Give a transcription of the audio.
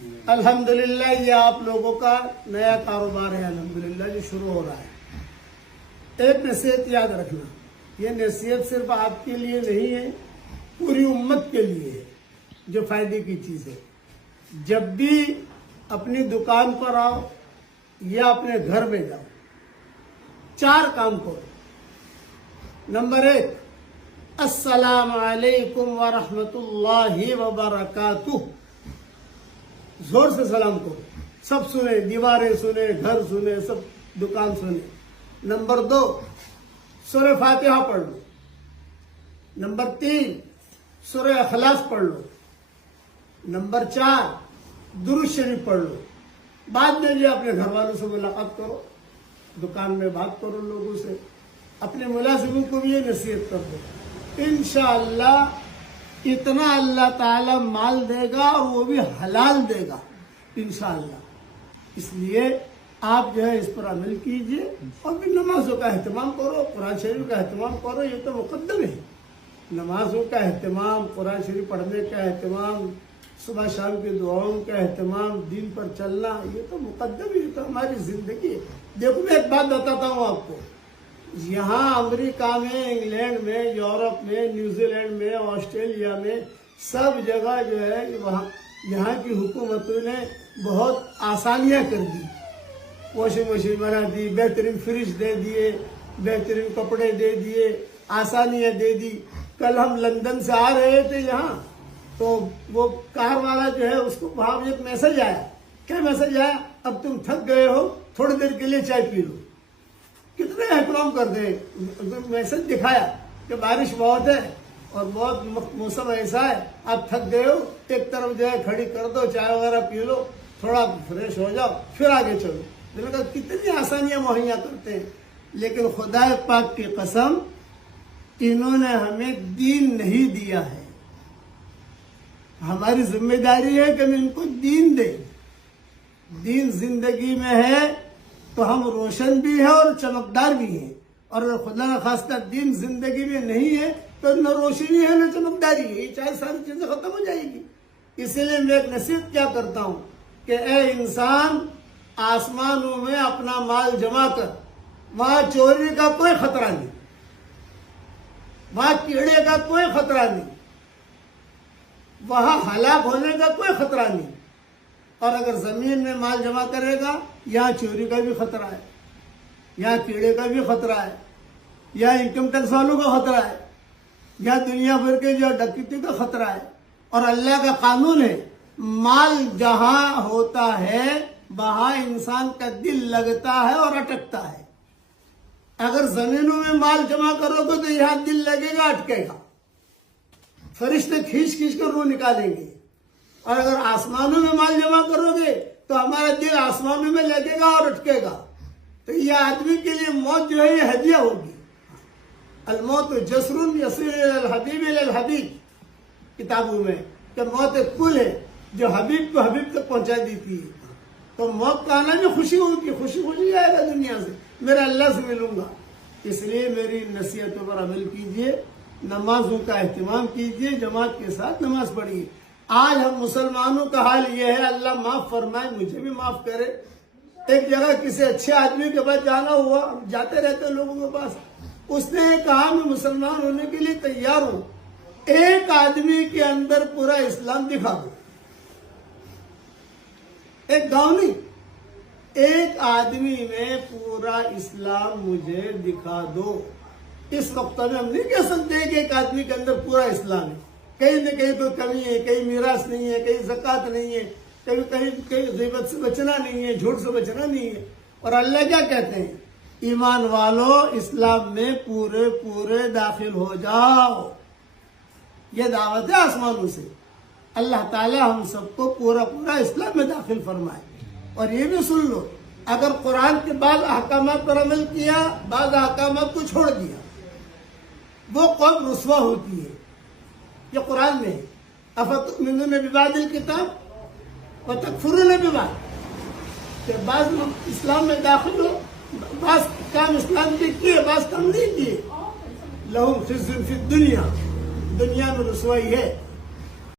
الحمدللہ یہ آپ لوگوں کا نیا کاروبار ہے الحمدللہ جو شروع ہو رہا ہے۔ ایک نصیحت یاد رکھنا، یہ نصیحت صرف آپ کے لیے نہیں ہے، پوری امت کے لیے ہے، جو فائدے کی چیز ہے۔ جب بھی اپنی دکان پر آؤ یا اپنے گھر میں جاؤ، 4 کام کرو۔ نمبر 1، السلام علیکم ورحمۃ اللہ وبرکاتہ، زور سے سلام کرو، سب سنے، دیواریں سنے، گھر سنے، سب دکان سنے۔ نمبر 2، سورہ فاتحہ پڑھ لو۔ نمبر 3، سورہ اخلاص پڑھ لو۔ نمبر 4، درود شریف پڑھ لو۔ بعد میں جو اپنے گھر والوں سے ملاقات کرو، دکان میں بات کرو لوگوں سے، اپنے ملازموں کو بھی یہ نصیحت کر دو۔ انشاءاللہ اتنا اللہ تعالی مال دے گا اور وہ بھی حلال دے گا انشاءاللہ۔ اس لیے آپ جو ہے اس پر عمل کیجئے اور بھی نمازوں کا اہتمام کرو، قرآن شریف کا اہتمام کرو، یہ تو مقدم ہے۔ نمازوں کا اہتمام، قرآن شریف پڑھنے کا اہتمام، صبح شام کی دعاؤں کا اہتمام، دین پر چلنا، یہ تو مقدم ہے، یہ تو ہماری زندگی ہے۔ دیکھو میں ایک بات بتاتا ہوں آپ کو، یہاں امریکہ میں، انگلینڈ میں، یورپ میں، نیوزی لینڈ میں، آسٹریلیا میں، سب جگہ جو ہے یہاں کی حکومتوں نے بہت آسانیاں کر دی۔ واشنگ مشین بنا دی، بہترین فریج دے دیے، بہترین کپڑے دے دیے، آسانیاں دے دی۔ کل ہم لندن سے آ رہے تھے یہاں، تو وہ کار والا جو ہے اس کو وہاں ایک میسج آیا۔ کیا میسج آیا؟ اب تم تھک گئے ہو، تھوڑی دیر کے لیے چائے پی لو۔ کتنے احترام کرتے ہیں۔ میسج دکھایا کہ بارش بہت ہے اور بہت موسم ایسا ہے، آپ تھک گئے ہو، ایک طرف جو ہے کھڑی کر دو، چائے وغیرہ پی لو، تھوڑا فریش ہو جاؤ، پھر آگے چلو۔ میں نے کہا کتنی آسانیاں مہیا کرتے ہیں، لیکن خدا پاک کی قسم انہوں نے ہمیں دین نہیں دیا ہے۔ ہماری ذمہ داری ہے کہ ہم ان کو دین دیں۔ دین زندگی میں ہے تو ہم روشن بھی ہیں اور چمکدار بھی ہیں، اور اگر خدا نخواستہ دین زندگی میں نہیں ہے تو نہ روشنی ہے نہ چمکداری ہے، یہ چاہے ساری چیزیں ختم ہو جائے گی۔ اسی لیے میں ایک نصیحت کیا کرتا ہوں کہ اے انسان، آسمانوں میں اپنا مال جمع کر، وہاں چوری کا کوئی خطرہ نہیں، وہاں کیڑے کا کوئی خطرہ نہیں، وہاں ہلاک ہونے کا کوئی خطرہ نہیں۔ اور اگر زمین میں مال جمع کرے گا، یہاں چوری کا بھی خطرہ ہے، یہاں کیڑے کا بھی خطرہ ہے، یہاں انکم ٹیکس والوں کا خطرہ ہے، یہاں دنیا بھر کے جو ڈکیتی کا خطرہ ہے۔ اور اللہ کا قانون ہے، مال جہاں ہوتا ہے وہاں انسان کا دل لگتا ہے اور اٹکتا ہے۔ اگر زمینوں میں مال جمع کرو گے تو یہاں دل لگے گا، اٹکے گا، فرشتے کھینچ کھینچ کر روح نکالیں گے۔ اور اگر آسمانوں میں مال جمع کرو گے تو ہمارا دل آسمانوں میں لگے گا اور اٹکے گا۔ تو یہ آدمی کے لیے موت جو ہے یہ ہدیہ ہوگی۔ الموت جسر یسیر الی الحبیب الی الحبیب، کتابوں میں، کہ موت ایک پل ہے جو حبیب کو حبیب تک پہنچا دیتی ہے۔ تو موت کا آنا میں خوشی ہوگی، خوشی خوشی جائے گا دنیا سے، میرا اللہ سے ملوں گا۔ اس لیے میری نصیحتوں پر عمل کیجئے، نمازوں کا اہتمام کیجئے، جماعت کے ساتھ نماز پڑھیے۔ آج ہم مسلمانوں کا حال یہ ہے، اللہ معاف فرمائے، مجھے بھی معاف کرے۔ ایک جگہ کسی اچھے آدمی کے پاس جانا ہوا، جاتے رہتے ہیں لوگوں کے پاس، اس نے کہا میں مسلمان ہونے کے لیے تیار ہوں، ایک آدمی کے اندر پورا اسلام دکھا دو۔ ایک گاؤں نہیں، ایک آدمی میں پورا اسلام مجھے دکھا دو۔ اس وقت میں ہم نہیں کہہ سکتے کہ ایک آدمی کے اندر پورا اسلام ہے، کہیں نہ کہیں تو کمی ہے، کہیں میراث نہیں ہے، کہیں زکوٰۃ نہیں ہے، کہیں غیبت سے بچنا نہیں ہے، جھوٹ سے بچنا نہیں ہے۔ اور اللہ کیا کہتے ہیں؟ ایمان والو اسلام میں پورے پورے داخل ہو جاؤ۔ یہ دعوت ہے آسمانوں سے۔ اللہ تعالی ہم سب کو پورا پورا اسلام میں داخل فرمائے۔ اور یہ بھی سن لو، اگر قرآن کے بعض احکامات پر عمل کیا، بعض احکامات کو چھوڑ دیا، وہ قوم رسوا ہوتی ہے۔ یہ قرآن میں ہے، افتؤمنون ببعض الکتاب وتکفرون ببعض، کہ بعض اسلام میں داخل ہو، بعض کام اسلام کے کیے، بعض کام نہیں کیے۔ لہم خزی فی الدنیا، دنیا میں رسوائی ہے۔